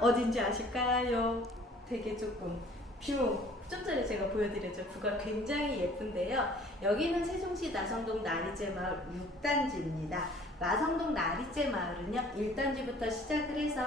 어딘지 아실까요? 되게 조금 뷰. 좀 전에 제가 보여드렸죠. 뷰가 굉장히 예쁜데요. 여기는 세종시 나성동 나리제 마을 6단지입니다. 나성동 나리제 마을은요, 1단지부터 시작을 해서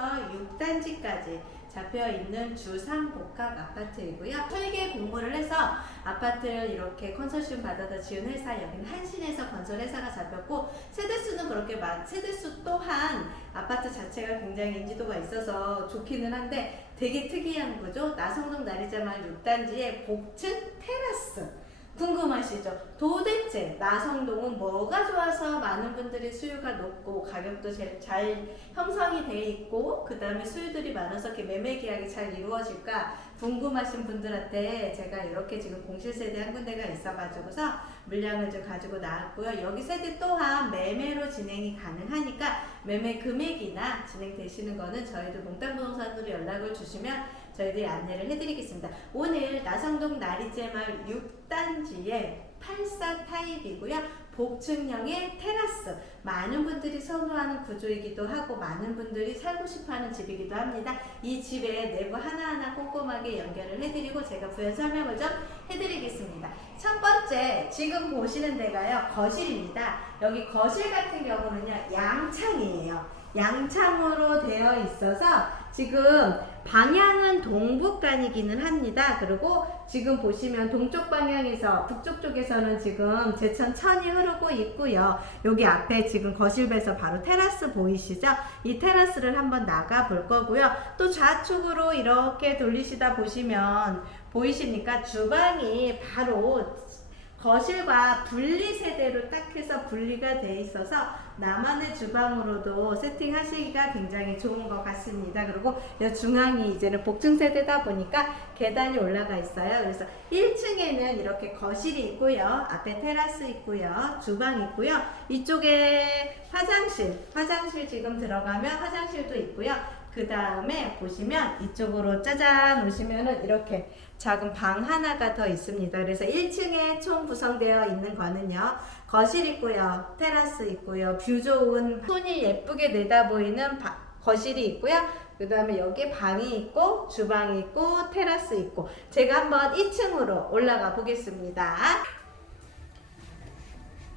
6단지까지 잡혀 있는 주상복합 아파트이고요. 설계 공모를 해서 아파트를 이렇게 컨소시엄 받아다 지은 회사 여기는 한신에서 건설 회사가 잡혔고 세대수는 그렇게 많 세대수 또한 아파트 자체가 굉장히 인지도가 있어서 좋기는 한데 되게 특이한 구조 나성동 나리자마을 6단지의 복층 테라스 궁금하시죠? 도대체 나성동은 뭐가 좋아서 많은 분들이 수요가 높고 가격도 제- 잘 형성이 돼 있고 그 다음에 수요들이 많아서 이렇게 매매 계약이 잘 이루어질까 궁금하신 분들한테 제가 이렇게 지금 공실 세대 한 군데가 있어가지고서 물량을 좀 가지고 나왔고요. 여기 세대 또한 매매로 진행이 가능하니까 매매 금액이나 진행되시는 거는 저희도 몽땅부동산으로 연락을 주시면 저희들이 안내를 해드리겠습니다. 오늘 나성동 나리제마을 6단지에 84 타입이고요. 복층형의 테라스. 많은 분들이 선호하는 구조이기도 하고 많은 분들이 살고 싶어하는 집이기도 합니다. 이 집의 내부 하나하나 꼼꼼하게 연결을 해드리고 제가 부연 설명을 좀 해드리겠습니다. 첫 번째 지금 보시는 데가요 거실입니다. 여기 거실 같은 경우는요 양창이에요. 양창으로 되어 있어서 지금 방향은 동북간이기는 합니다. 그리고 지금 보시면 동쪽 방향에서 북쪽 쪽에서는 지금 제천 천이 흐르고 있고요. 여기 앞에 지금 거실에서 바로 테라스 보이시죠? 이 테라스를 한번 나가 볼 거고요. 또 좌측으로 이렇게 돌리시다 보시면 보이십니까? 주방이 바로 거실과 분리 세대로 딱 해서 분리가 돼 있어서 나만의 주방으로도 세팅하시기가 굉장히 좋은 것 같습니다. 그리고 이 중앙이 이제는 복층 세대다 보니까 계단이 올라가 있어요. 그래서 1층에는 이렇게 거실이 있고요. 앞에 테라스 있고요. 주방 있고요. 이쪽에 화장실, 화장실 지금 들어가면 화장실도 있고요. 그 다음에 보시면 이쪽으로 짜잔 오시면은 이렇게 작은 방 하나가 더 있습니다. 그래서 1층에 총 구성되어 있는 거는요. 거실 있고요. 테라스 있고요. 뷰 좋은 손이 예쁘게 내다 보이는 바- 거실이 있고요. 그 다음에 여기 방이 있고 주방이 있고 테라스 있고 제가 한번 2층으로 올라가 보겠습니다.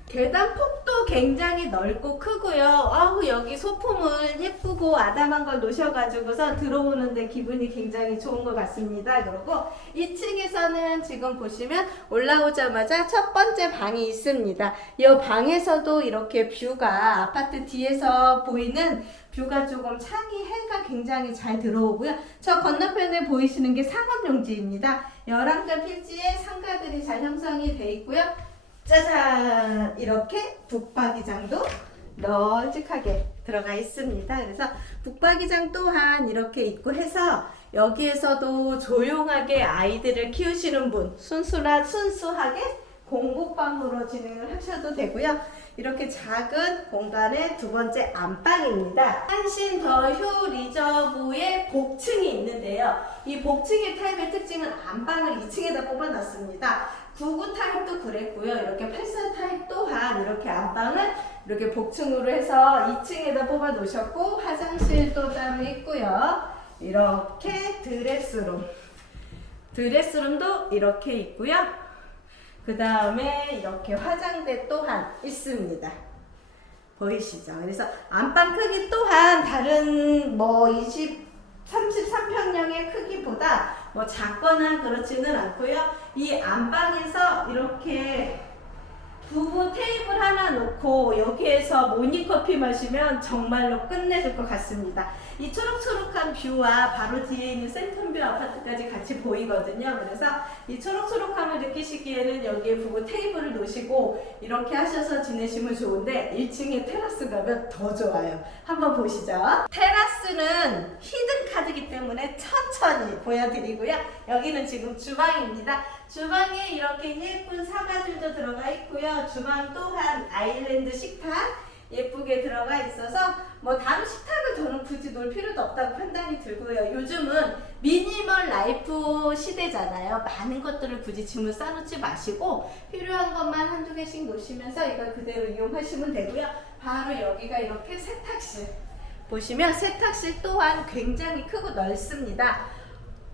계단 폭도 굉장히 넓고 크고요. 아우 여기 소품을 예쁘고 아담한 걸 놓으셔가지고서 들어오는데 기분이 굉장히 좋은 것 같습니다. 그리고 2층에서는 지금 보시면 올라오자마자 첫 번째 방이 있습니다. 이 방에서도 이렇게 뷰가 아파트 뒤에서 보이는 뷰가 조금 창이 해가 굉장히 잘 들어오고요. 저 건너편에 보이시는 게 상업용지입니다. 11개 필지에 상가들이 잘 형성이 돼 있고요. 짜잔! 이렇게 북박이장도 널찍하게 들어가 있습니다. 그래서 북박이장 또한 이렇게 있고 해서 여기에서도 조용하게 아이들을 키우시는 분, 순수나 순수하게 공부방으로 진행을 하셔도 되고요. 이렇게 작은 공간의 두 번째 안방입니다. 한신 더 휴 리저브의 복층이 있는데요. 이 복층의 타입의 특징은 안방을 2층에다 뽑아놨습니다. 99 타입도 그랬고요. 이렇게 84 타입 또한 이렇게 안방을 이렇게 복층으로 해서 2층에다 뽑아 놓으셨고 화장실도 따로 있고요. 이렇게 드레스룸. 드레스룸도 이렇게 있고요. 그 다음에 이렇게 화장대 또한 있습니다. 보이시죠? 그래서 안방 크기 또한 다른 뭐 20, 33평형의 크기보다 뭐 작거나 그렇지는 않고요. 이 안방에서 이렇게 부부 테이블 하나 놓고 여기에서 모니커피 마시면 정말로 끝내줄 것 같습니다. 이 초록초록한 뷰와 바로 뒤에 있는 센텀뷰 아파트까지 같이 보이거든요. 그래서 이 초록초록함을 느끼시기에는 여기에 부부 테이블을 놓으시고 이렇게 하셔서 지내시면 좋은데 1층에 테라스 가면 더 좋아요. 한번 보시죠. 테라스는 히든 카드기 때문에 천천히 보여드리고요. 여기는 지금 주방입니다. 주방에 이렇게 예쁜 사과들도 들어가 있고요. 주방 또한 아일랜드 식탁 예쁘게 들어가 있어서 뭐 다른 식탁을 저는 굳이 놓을 필요도 없다고 판단이 들고요. 요즘은 미니멀 라이프 시대잖아요. 많은 것들을 굳이 짐을 싸놓지 마시고 필요한 것만 한두 개씩 놓으시면서 이걸 그대로 이용하시면 되고요. 바로 여기가 이렇게 세탁실 보시면 세탁실 또한 굉장히 크고 넓습니다.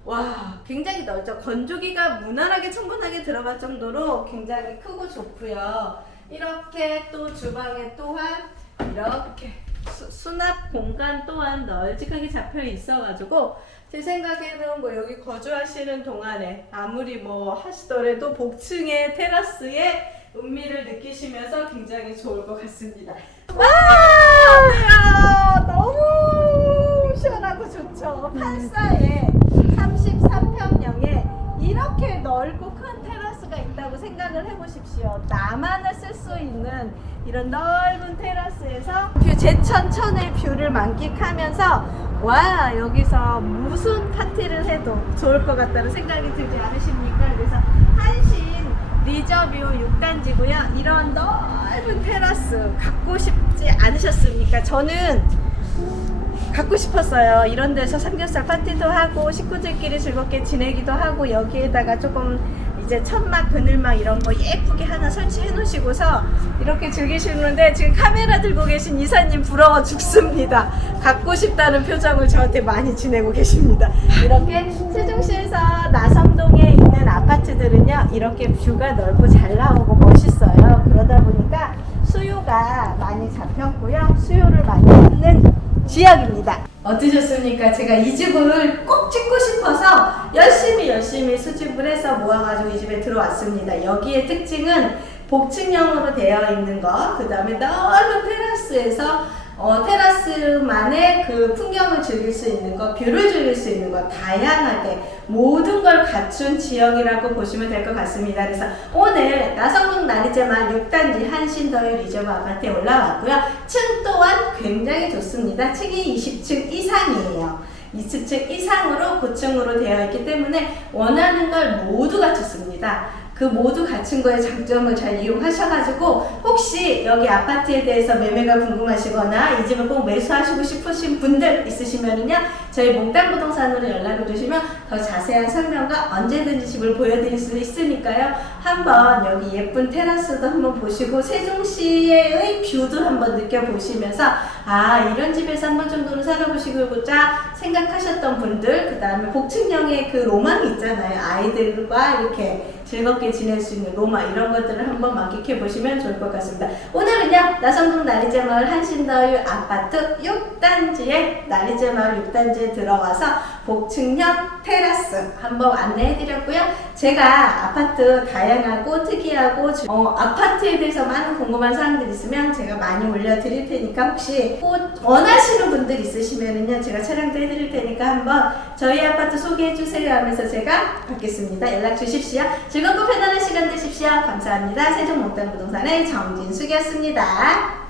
와, 굉장히 넓죠. 건조기가 무난하게 충분하게 들어갈 정도로 굉장히 크고 좋고요. 이렇게 또 주방에 또한 이렇게 수, 수납 공간 또한 널찍하게 잡혀 있어가지고 제 생각에는 뭐 여기 거주하시는 동안에 아무리 뭐 하시더라도 복층의 테라스에 은미를 느끼시면서 굉장히 좋을 것 같습니다. 와, 어때요? 너무 시원하고 좋죠. 판사에 33평형에 이렇게 넓고 생각을 해보십시오. 나만을 쓸 수 있는 이런 넓은 테라스에서 뷰 제천 천의 뷰를 만끽하면서 와 여기서 무슨 파티를 해도 좋을 것 같다는 생각이 들지 않으십니까? 그래서 한신 리저뷰 6단지고요. 이런 넓은 테라스 갖고 싶지 않으셨습니까? 저는 갖고 싶었어요. 이런 데서 삼겹살 파티도 하고 식구들끼리 즐겁게 지내기도 하고 여기에다가 조금 이제 천막 그늘막 이런 거 예쁘게 하나 설치해 놓으시고서 이렇게 즐기시는데 지금 카메라 들고 계신 이사님 부러워 죽습니다. 갖고 싶다는 표정을 저한테 많이 지내고 계십니다. 이렇게 세종시에서 나성동에 있는 아파트들은요 이렇게 뷰가 넓고 잘 나오고 멋있어요. 그러다 보니까 수요가 많이 잡혔고요. 수요를 많이 받는 지역입니다. 어떠셨습니까? 제가 이 집을 꼭 찍고 싶어서 열심히 열심히 수집을 해서 모아가지고 이 집에 들어왔습니다. 여기의 특징은 복층형으로 되어 있는 것, 그 다음에 넓은 테라스에서 어, 테라스만의 그 풍경을 즐길 수 있는 것, 뷰를 즐길 수 있는 것, 다양하게 모든 걸 갖춘 지역이라고 보시면 될 것 같습니다. 그래서 오늘 나성동 나리제만 6단지 한신더일 리저브 아파트에 올라왔고요. 층 또한 굉장히 좋습니다. 층이 20층 이상이에요. 20층 이상으로 고층으로 되어 있기 때문에 원하는 걸 모두 갖췄습니다. 그 모두 갖춘 거의 장점을 잘 이용하셔가지고 혹시 여기 아파트에 대해서 매매가 궁금하시거나 이 집을 꼭 매수하시고 싶으신 분들 있으시면은요 저희 몽땅부동산으로 연락을 주시면 더 자세한 설명과 언제든지 집을 보여드릴 수 있으니까요 한번 여기 예쁜 테라스도 한번 보시고 세종시의 뷰도 한번 느껴보시면서 아 이런 집에서 한 번 정도는 살아보시고자 생각하셨던 분들 그 다음에 복층형의 그 로망이 있잖아요 아이들과 이렇게 즐겁게 지낼 수 있는 로마 이런 것들을 한번 만끽해 보시면 좋을 것 같습니다. 오늘은요 나성동 나리제 마을 한신더유 아파트 6단지에 나리제 마을 6단지 에 들어와서 복층형 테라스 한번 안내해 드렸고요. 제가 아파트 다양하고 특이하고 주- 어, 아파트에 대해서 많은 궁금한 사항들 있으면 제가 많이 올려드릴 테니까 혹시 꼭 원하시는 분들 있으시면은요 제가 촬영도 해드릴 테니까 한번 저희 아파트 소개해 주세요 하면서 제가 받겠습니다. 연락 주십시오. 즐겁고 편안한 시간 되십시오. 감사합니다. 세종목단 부동산의 정진숙이었습니다.